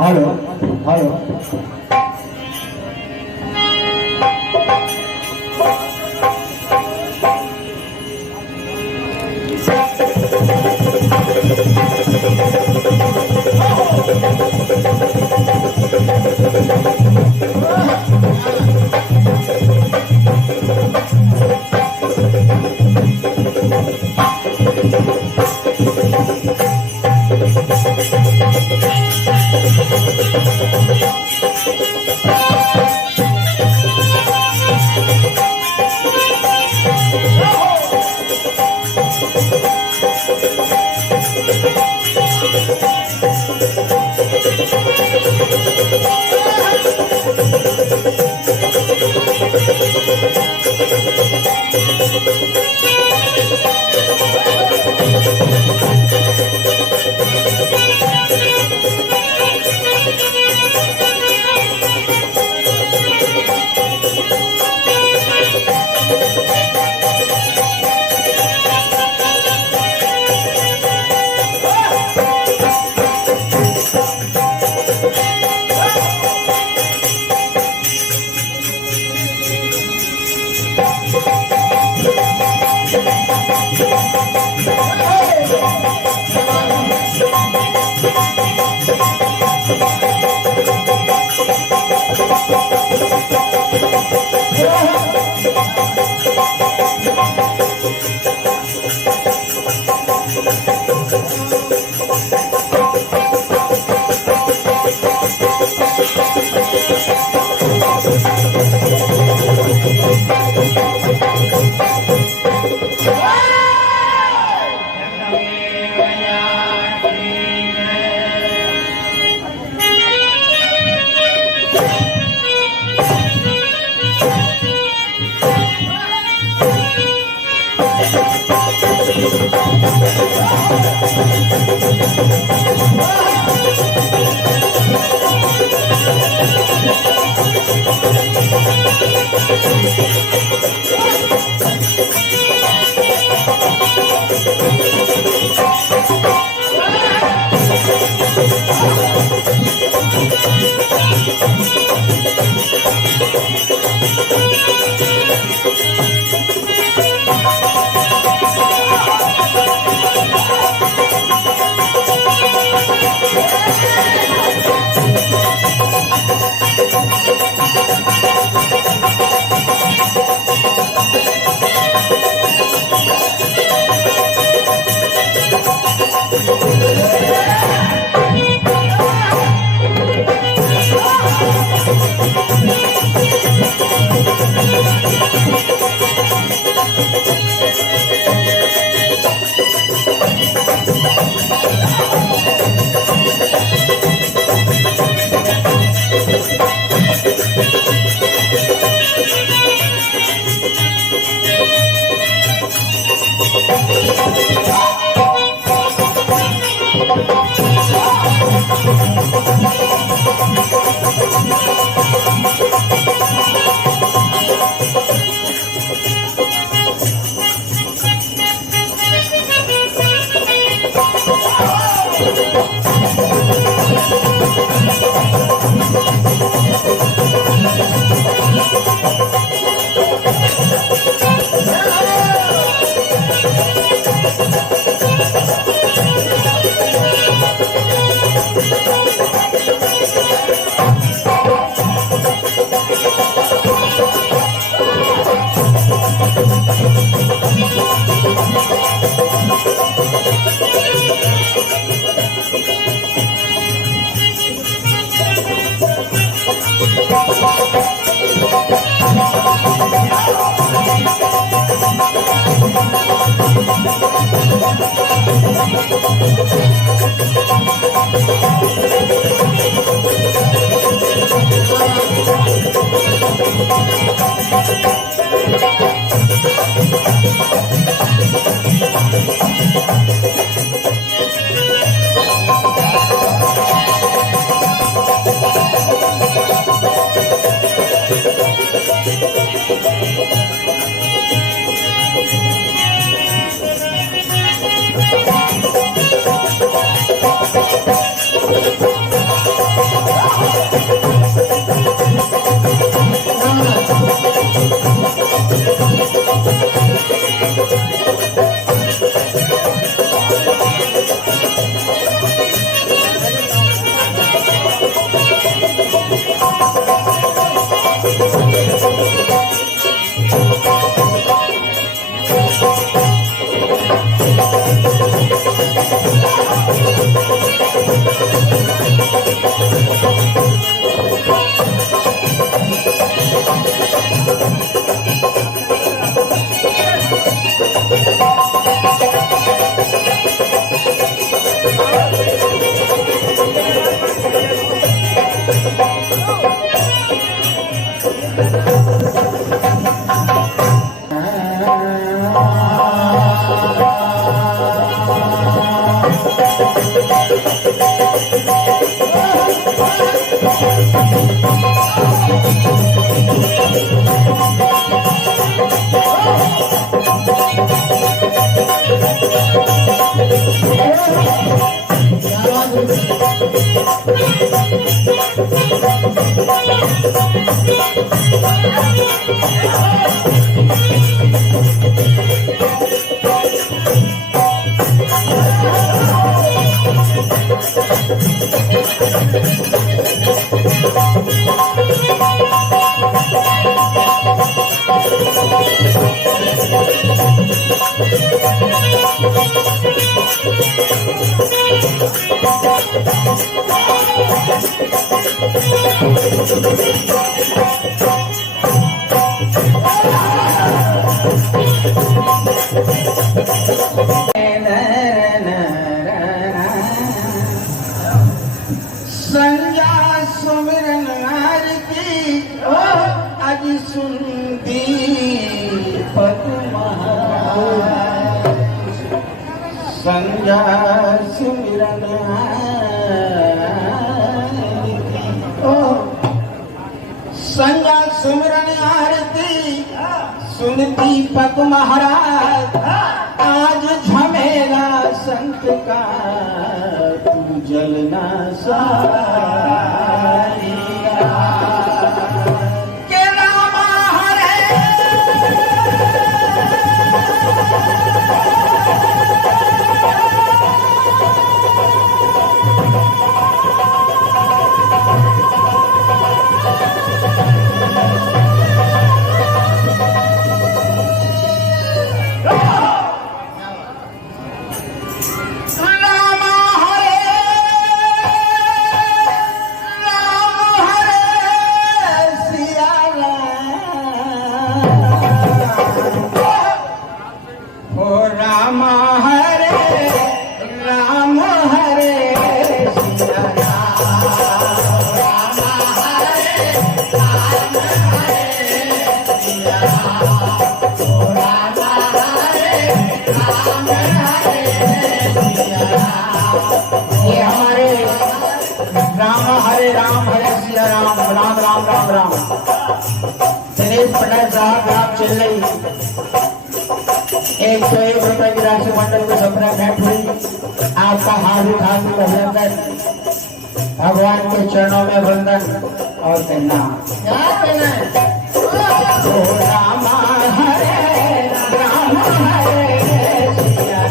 Hello hello संजा सुमिरन आरती अज सुनती संजा सुमिरन संजा सुमिरन आरती सुनती पग महाराज आज झमेला संत का तू जलना के रामा हरे ये हमारे राम हरे सिया राम राम राम राम राम दिनेश पटेल साहब राम चेन्नई 101 रुपए की राशि मंडल को सपना भेंट हुई। आपका हार्दिक हार्दिक अभिनंदन, भगवान के चरणों में वंदन और कहना राम हरे राम हरे सिया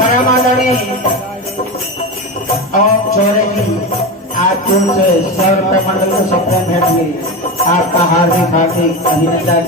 परम आदरणीय और चौरे की आपको से 100 रुपये मंडल को सप्रेम भेंट हुई। आपका हार्दिक हार्दिक अभिनंदन।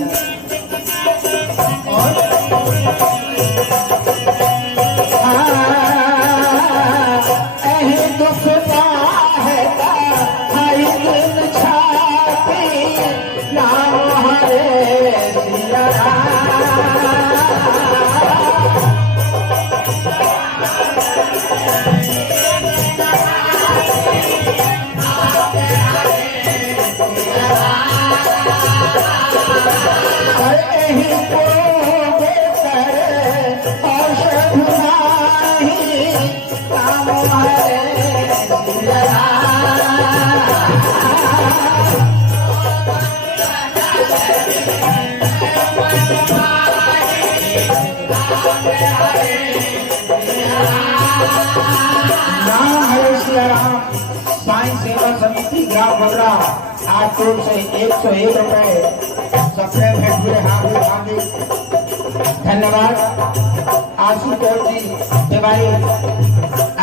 नाम है सियाराम साईं सेवा समिति ग्राम बगरा आपको से 101 रुपए सप्रेम भेंट हुए। हार्दिक हार्दिक धन्यवाद। आशुतोष जी तिवारी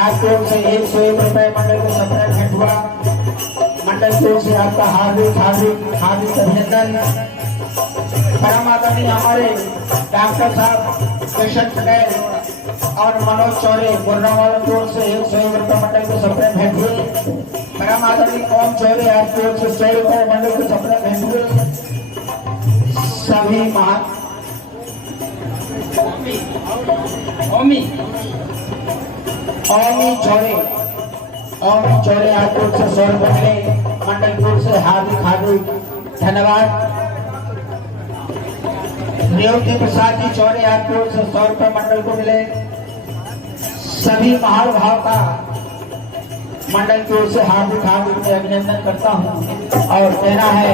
आपको से 101 रुपए मंडल को सप्रेम भेंट हुआ। मंडल को से आपका हार्दिक हार्दिक हार्दिक अभिनंदन। परम आदरणीय हमारे डॉक्टर साहब पेशेंट पटेल और मनोज चौरे गुरनावाला तोड़ से 101 रुपये मंडल को सप्रेम भेंट हुए। परम आदरणीय ओम चौरे आपकी ओर से 100 रुपये मंडल को सप्रेम भेंट हुए। सभी ओमी चौरे आपकी ओर से 100 रुपये मिले। मंडल की ओर से हार्दिक हार्दिक धन्यवाद। रेवती प्रसाद जी चौरे आपकी ओर से 100 रुपये मंडल को मिले। सभी महानुभाव का मंडल की ओर से हार्दिक हार्दिक अभिनंदन करता हूँ और कहना है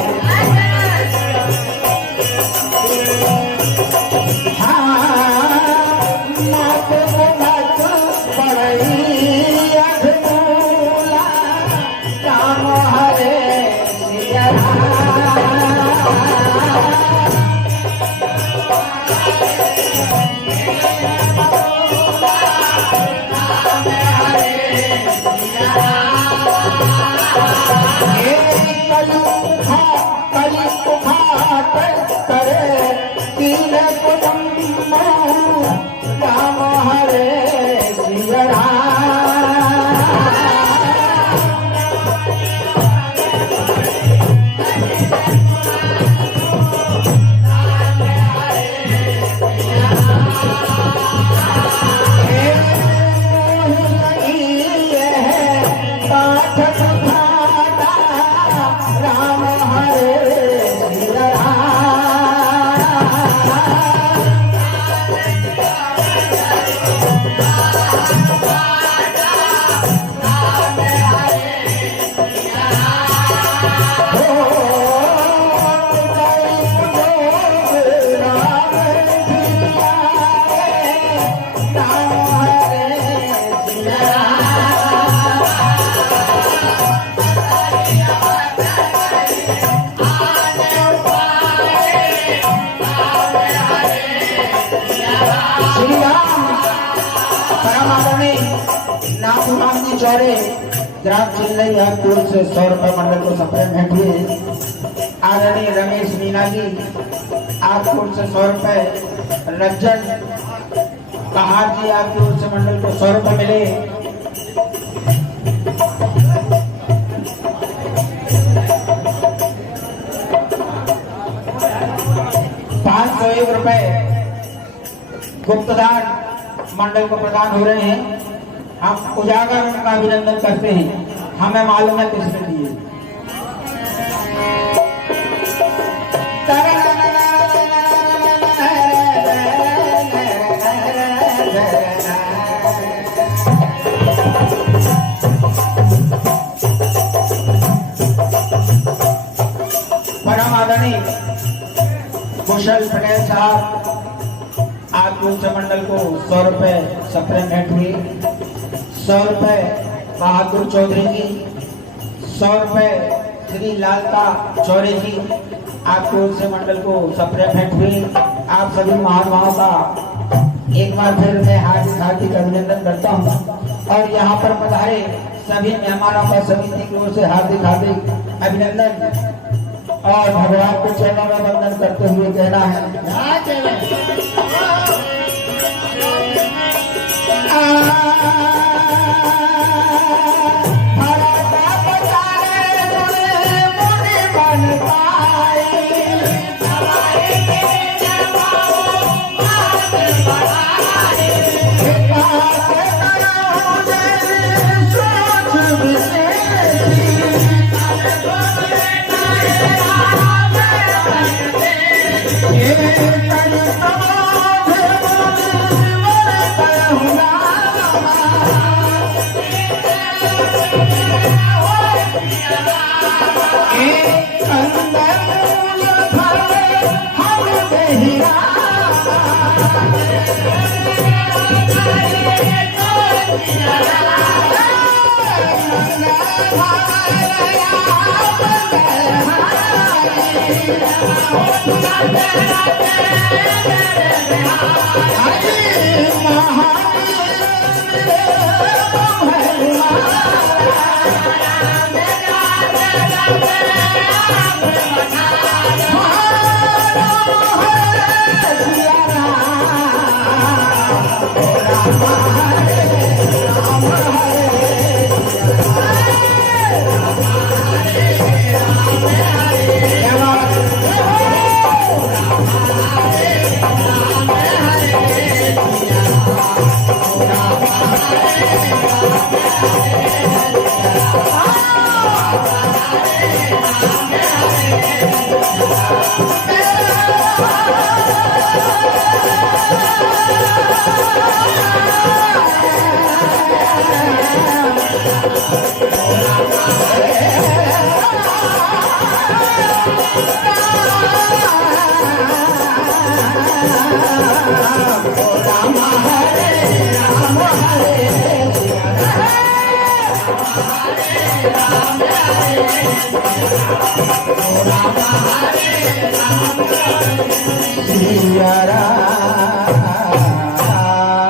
चौरे ग्राम चिल्लई हरपुर से 100 रुपये मंडल को सप्रेम भेंट हुए। आदरणीय रमेश मीना जी आपपुर से 100 रुपये। रंजन कहार जी आपकी ओर से मंडल को 100 रुपये मिले। ₹501 गुप्तदान मंडल को प्रदान हो रहे हैं। हम उजागर उनका अभिनंदन करते हैं। हमें मालूम है किसने दिए। परम आदरणीय कुशल पटेल साहब आपको मंडल को 100 रुपये सप्रेम भेंट हुई। 100 रुपये बहादुर चौधरी जी, 100 रुपए श्री लालता चौरे जी, आपको उनसे मंडल को सप्रे भेंट हुई। आप सभी महानुभावों का एक बार फिर मैं हार्दिक हार्दिक अभिनंदन करता हूँ और यहाँ पर पधारे सभी मेहमानों का समिति की ओर से हार्दिक हार्दिक अभिनंदन और भगवान को चरणों में वंदन करते हुए कहना है Hare Rama